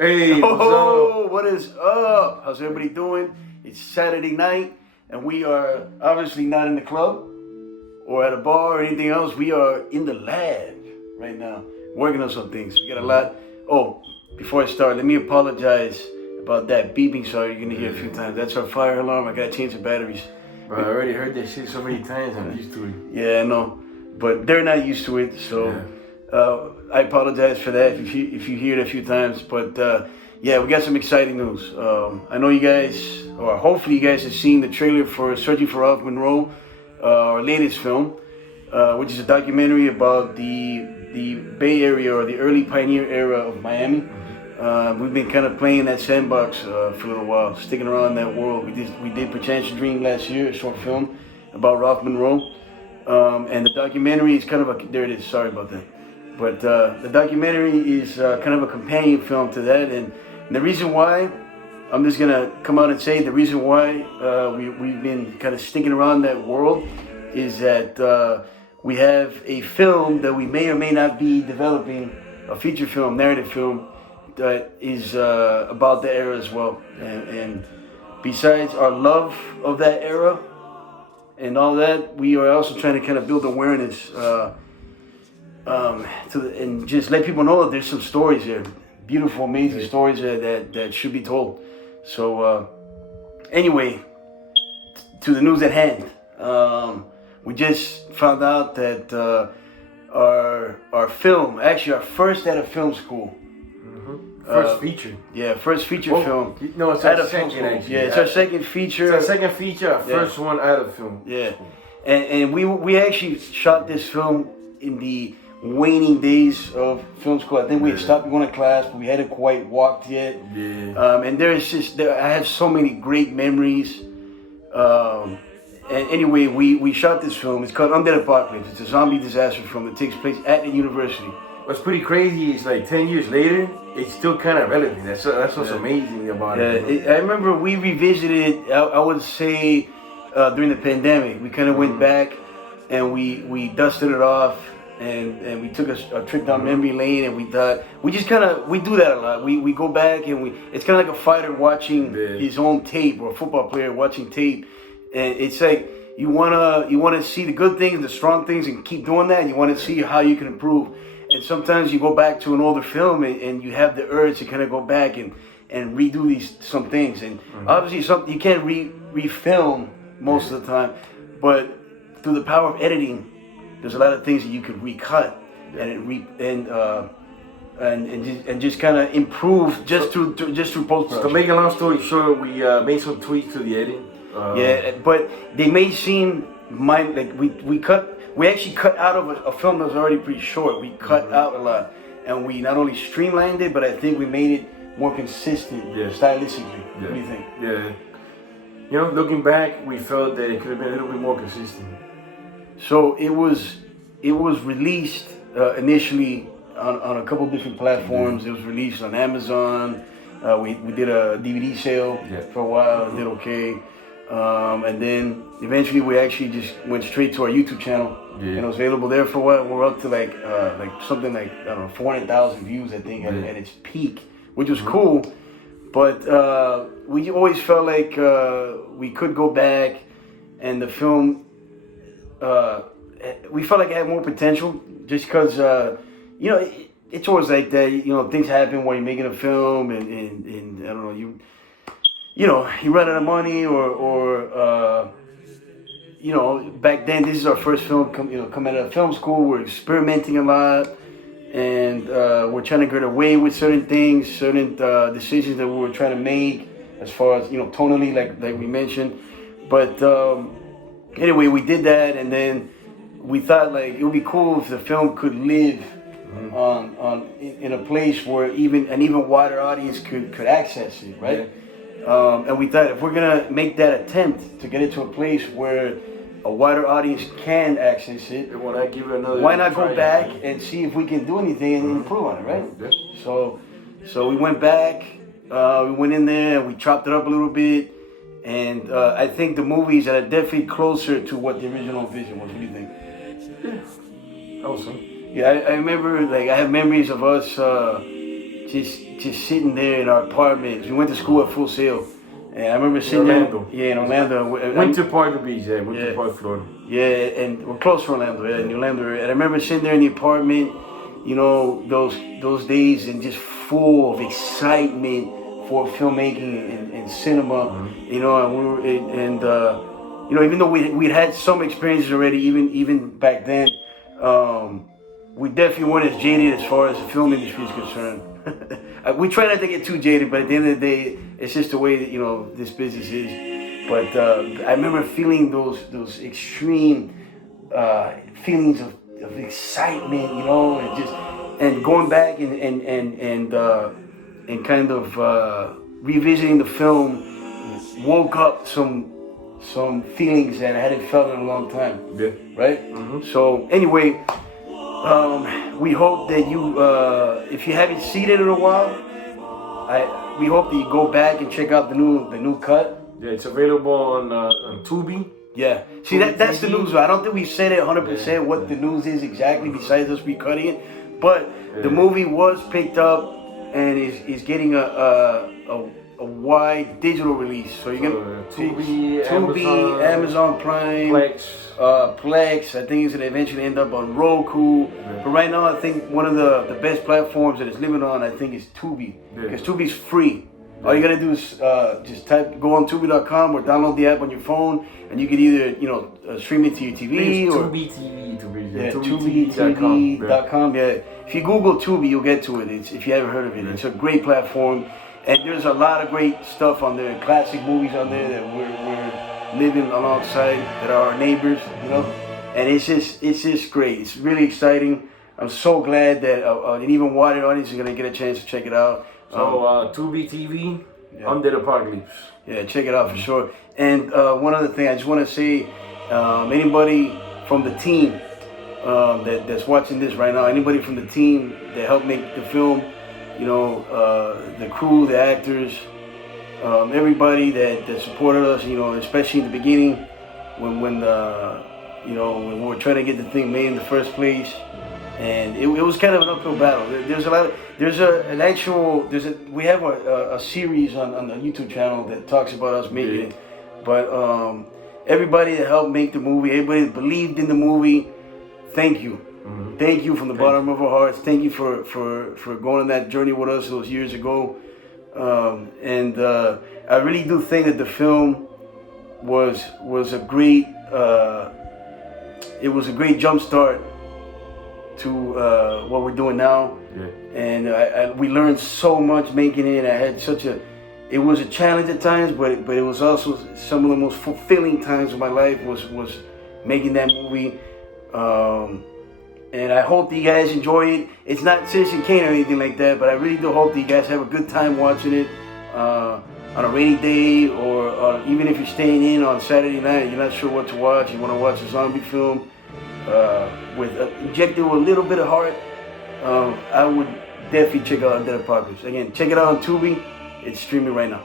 Hey, what's up? What is up? How's everybody doing? It's Saturday night, and we are obviously not in the club or at a bar or anything else. We are in the lab right now, working on some things. We got a lot. Oh, before I start, let me apologize about that beeping sound you're gonna hear a few times. That's our fire alarm. I gotta change the batteries. Bro, I already heard that shit so many times. I'm used to it. Yeah, I know, but they're not used to it, so. Yeah. I apologize for that if you hear it a few times, but yeah, we got some exciting news. I know you guys, or hopefully you guys have seen the trailer for Searching for Ralph Monroe, our latest film, which is a documentary about the Bay Area or the early pioneer era of Miami. We've been kind of playing that sandbox for a little while, sticking around that world. We did Perchance Your Dream last year, a short film about Ralph Monroe, and the documentary is kind of there it is. Sorry about that. But the documentary is kind of a companion film to that, and the reason why, I'm just gonna come out and say the reason why we've been kind of sticking around that world is that we have a film that we may or may not be developing, a feature film, narrative film, that is about the era as well. And besides our love of that era and all that, we are also trying to kind of build awareness and just let people know that there's some stories there, beautiful, amazing stories that should be told. So anyway, to the news at hand, we just found out that our film, actually our first at a film school. First feature. Yeah, first feature film. No, it's our second actually. Yeah, it's our second feature. It's our second feature, our first one out of film. Yeah, and we actually shot this film in the waning days of film school. I think we had stopped going to class, but we hadn't quite walked yet. Yeah. And I have so many great memories. And anyway, we shot this film. It's called Undead Apocalypse. It's a zombie disaster film that takes place at the university. What's pretty crazy is like 10 years later, it's still kind of relevant. That's what's amazing about it. I remember we revisited it, I would say, during the pandemic. We kind of went back and we dusted it off. And we took a trip down memory lane, and we thought we do that a lot. We go back and it's kind of like a fighter watching his own tape, or a football player watching tape, and it's like you wanna see the good things, the strong things, and keep doing that. And you want to see how you can improve. And sometimes you go back to an older film and you have the urge to kind of go back and redo some things. And obviously you can't refilm most of the time, but through the power of editing, there's a lot of things that you could recut and just kind of improve just through post-production. To make a long story short, we made some tweaks to the edit. Yeah, but they may seem like we actually cut out of a film that was already pretty short. We cut out a lot, and we not only streamlined it, but I think we made it more consistent stylistically. Yeah. What do you think? Yeah. You know, looking back, we felt that it could have been a little bit more consistent. So it was released initially on a couple different platforms. It was released on Amazon. We did a DVD sale for a while. It did okay. And then eventually we actually just went straight to our YouTube channel. And it was available there for a while. We're up to like something like, I don't know, 400,000 views, I think, at its peak, which was cool. But we always felt like we could go back, and the film, we felt like it had more potential, just because it's always like that. Things happen while you're making a film, and I don't know, you run out of money, or back then, this is our first film coming out of film school. We're experimenting a lot, and we're trying to get away with certain things, certain decisions that we were trying to make, as far as tonally, like we mentioned. But anyway, we did that, and then we thought like it would be cool if the film could live in a place where an even wider audience could access it, right? And we thought if we're gonna make that attempt to get it to a place where a wider audience can access it, why not go back and see if we can do anything and improve on it, right? So we went back, we went in there, and we chopped it up a little bit. And I think the movies are definitely closer to what the original vision was. What do you think? Yeah, awesome. Yeah, I remember, like, I have memories of us just sitting there in our apartment. We went to school at Full Sail, and I remember sitting Orlando. there. Yeah, in Orlando. Went to Park Beach, went to Park, Florida. Yeah, and we're close to Orlando, in Orlando area. And I remember sitting there in the apartment, you know, those days, and just full of excitement for filmmaking and cinema, you know, and we were, you know, even though we'd had some experiences already, even back then, we definitely weren't as jaded as far as the film industry is concerned. We try not to get too jaded, but at the end of the day, it's just the way that, you know, this business is. But I remember feeling those extreme feelings of excitement, you know, and going back and kind of revisiting the film woke up some feelings that I hadn't felt in a long time. Yeah. Right? So anyway, we hope that you, if you haven't seen it in a while, we hope that you go back and check out the new cut. Yeah, it's available on Tubi. Yeah. See, Tubi that's TV. the news. I don't think we've said it 100% what the news is exactly, besides us recutting it. But the movie was picked up and is getting a wide digital release. So you're gonna Tubi, Amazon Prime, Plex. I think it's gonna eventually end up on Roku. But right now, I think one of the best platforms that it's living on, I think, is Tubi, because Tubi's free. All you gotta do is just go on Tubi.com or download the app on your phone, and you can either stream it to your TV or Tubi TV. yeah, TubiTV.com. Yeah, if you Google Tubi, you'll get to it. If you haven't heard of it, it's a great platform, and there's a lot of great stuff on there, classic movies on there that we're living alongside, that are our neighbors, you know. And it's just great. It's really exciting. I'm so glad that an even wider audience is gonna get a chance to check it out. So Tubi TV, Undead Apocalypse. Yeah, check it out for sure. And one other thing, I just want to say, anybody from the team that's watching this right now, anybody from the team that helped make the film, you know, the crew, the actors, everybody that supported us, you know, especially in the beginning when we were trying to get the thing made in the first place. And it was kind of an uphill battle. We have a series on the YouTube channel that talks about us making it. But everybody that helped make the movie, everybody that believed in the movie, thank you. Thank you from the bottom of our hearts. Thank you for going on that journey with us those years ago. And I really do think that the film was a great jump start to what we're doing now. And we learned so much making it. I had it was a challenge at times, but it was also some of the most fulfilling times of my life was making that movie. And I hope that you guys enjoy it. It's not Citizen Kane or anything like that, but I really do hope that you guys have a good time watching it on a rainy day, or even if you're staying in on Saturday night, you're not sure what to watch, you want to watch a zombie film injected with a little bit of heart, I would definitely check out Undead Apocalypse. Again, check it out on Tubi. It's streaming right now.